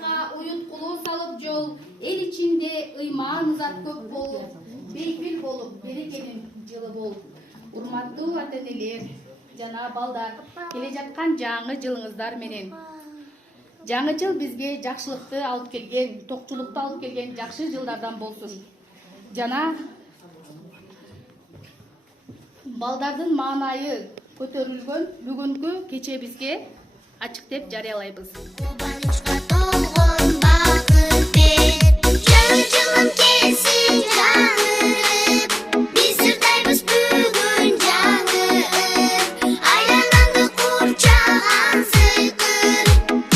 жумуртага уюткулуу салып жол, эл ичинде ыйман зат көп болуп, бейпил болуп, берекенин жылы болуп. Урматтуу ата-энелер жана балдар, келе жаткан жаңы жылыңыздар менен. Жаңы жыл бизге жакшылыкты алып келген, токчулукту алып келген жакшы жылдардан болсун. Жана балдардын маанайы көтөрүлгөн бүгүнкү кече бизге ачык деп жарыялайбыз. Кубанычка толгон бакыт бер, жаңы жылың келсин жаңырып, биз ырдайбыз бүгүн жаңы, айланаңды курчаган сыйкыр,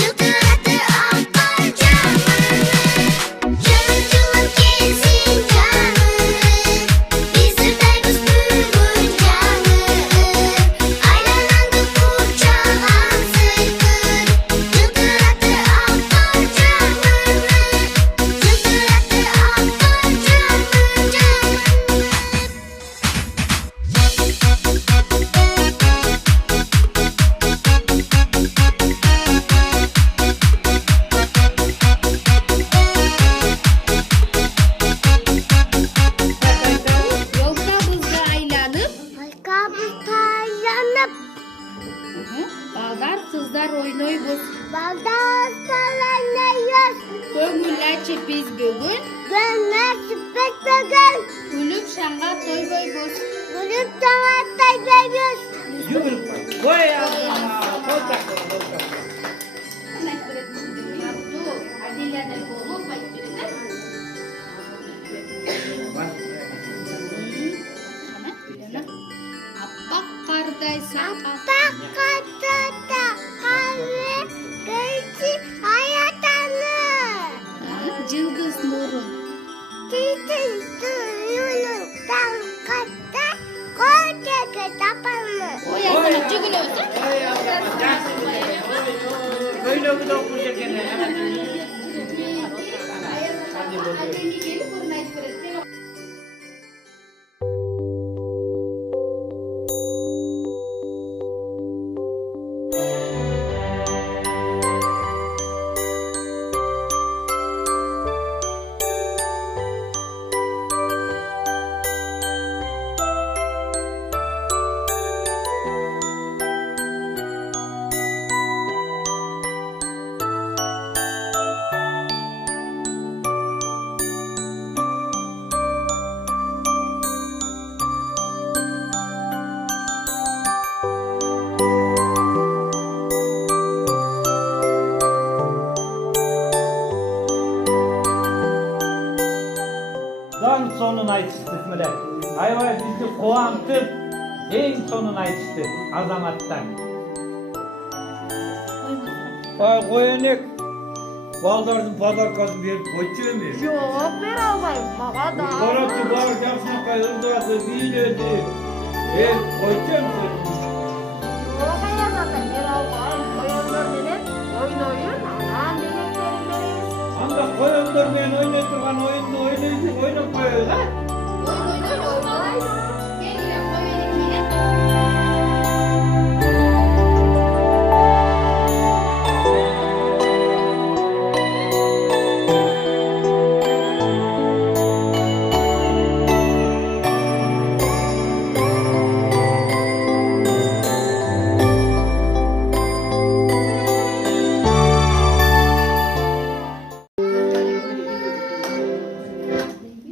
жылтыраты ак кар жаңырып, жаңы жылың келсин жаңырып, биз ырдайбыз бүгүн жаңы, айланаңды курчаган сыйкыр, жылтыраты ак кар жаңырып, жылтыраты ак кар Yoltabızga aylanıp, Halkamız taşlanıp, balдар kızlar oynoybuz. baldan salanıyoruz, Көңүл ачып биз бүгүн, gönler süpet bugün, күлүп шаңга тойбойбуз. gülüp sana taşıyoruz. Koy ağzına, kolçak. Adilada болуп айтып берет. Аппак кардай сакал. Pakatata kahve, geçi hayatanı, Жылдыз нурун. titin suyunun dalgada, kocaga tapanı. Ой азамат жүгүнөбүз. Koy ağzına, жақсы. Böyle bir de okuyacak kendine. Адеми келип көрүн айтып берет. Дан сонун айтышты міне. Аябай бізді қуантып, ең сонун айтышты азаматтар. Қойынек, балдардың подаркасын беріп қойшы емес. Жоқ, бер албайм. Мага да. Қарапты бар жақсынақай ұрдады, биледі. Қойшы емес. Жоқ, аязатай, бер албайм. Кояндар менен ойнойын, анан демектерин беребиз. Анда қойындармен ойнай тұрған ойынды ойнап қойыз, а?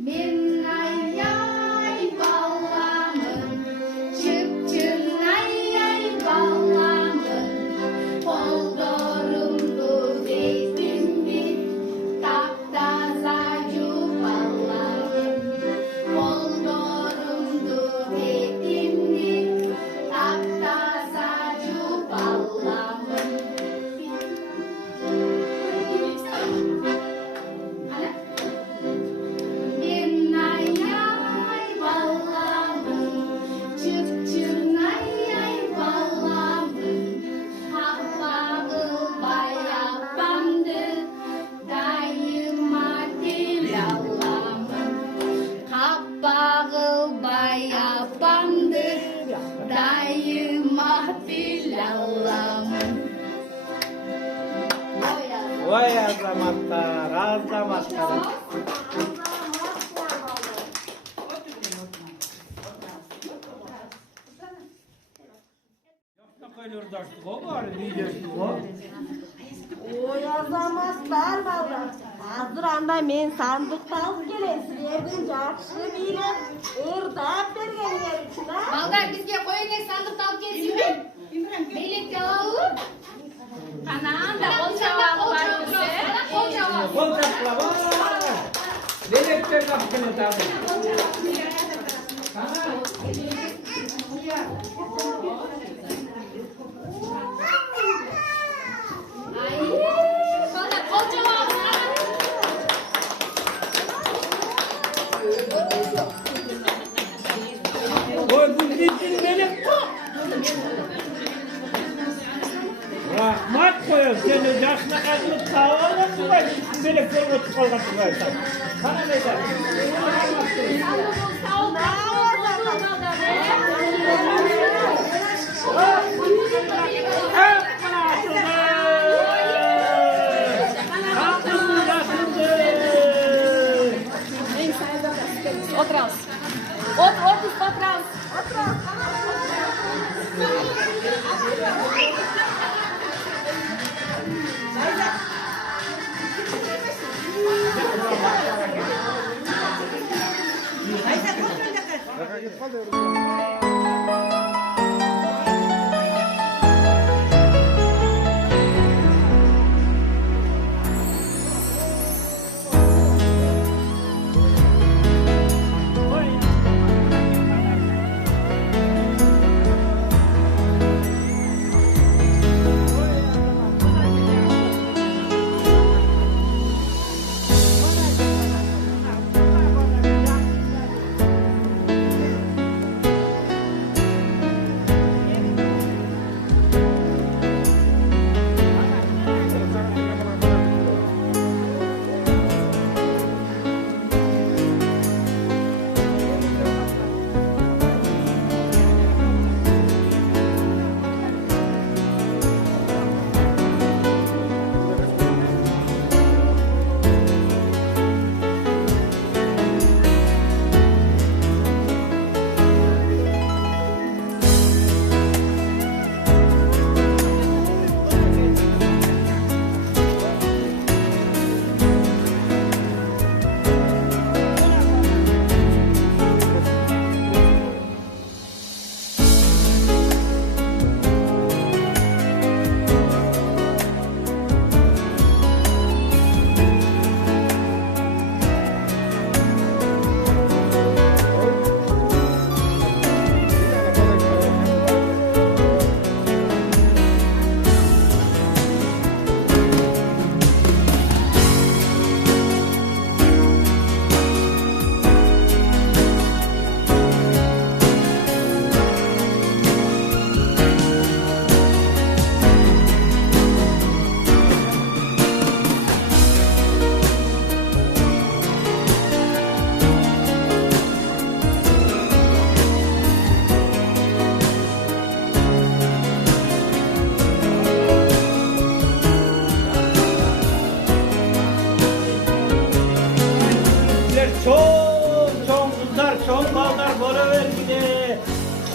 Мен ай баламын, чып-чын ай баламын, қолдарымды дейсіңді, тап-таза жуpaламын, қолдарымды дейсіңді, тап-таза жуpaламын. Мен ай баламын, чып-чын ай баламын, қаппағылбай апамды дайыма тіл аламын. Қаппағылбай апамды дайыма тіл аламын. Vay azamattар, azamattар. Ой azamazlar ballar. Hazır anda men sandıkta alıp gelen sizlerden жақсы bilen ırdap bergenler için ha. Балдар бизге коюңер сандыкты алып келсинби? Белекти алып. Kanağında kol çavağı var bize. Кол жабабыз. Kol çapla var. Belekte kapkını tabi. Ай, балдар кол жабабыз. Oy bu gittin melek bu. Rahmat koyuyor seni yaşına kadar sağlığa tutay. Melek koyuyor tutalga tutaysan. Sana ne der? Otrás. Outros pra trás.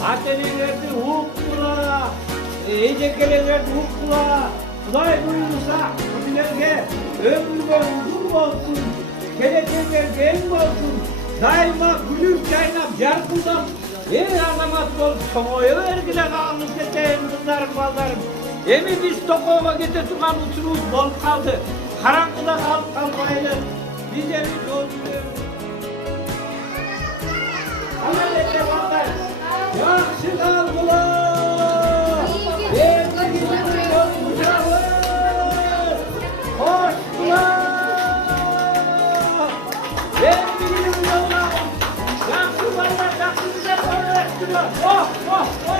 Atenelerdi hukukla, ecekelerdi hukukla, Kuday buyursa sizlerge ömürler uzun olsun, gelecekler benim olsun, daima gülüp kaynap, yargıldap, azamat olup, soğuya vergiler ağırlık edeyim kızlarım, ballarım. Emi biz Tokova gete tuğan uçuruz bolup kaldı, karanlıkta kalıp kalmaydı, bize bir yolculuyoruz. Amelete ballar. Yaxşı kaldılar. Evde gidip yolmuşlar. Hoşlar. Evde gidip yollar. Yaxşı ballar, yaxşı güzel öğrettiler. Oh, oh, oh.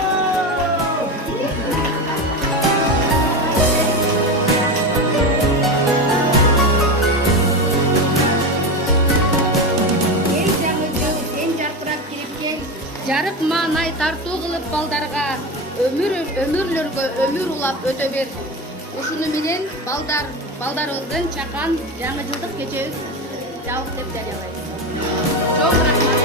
Жарык маанай тартуу кылып балдарга өмүрлөргө өмүр улап өтө бер. Ушуну менен балдарыбыздын чакан жаңы жылдык кечебиз жабык деп жарыялайбыз. Чоң рахмат.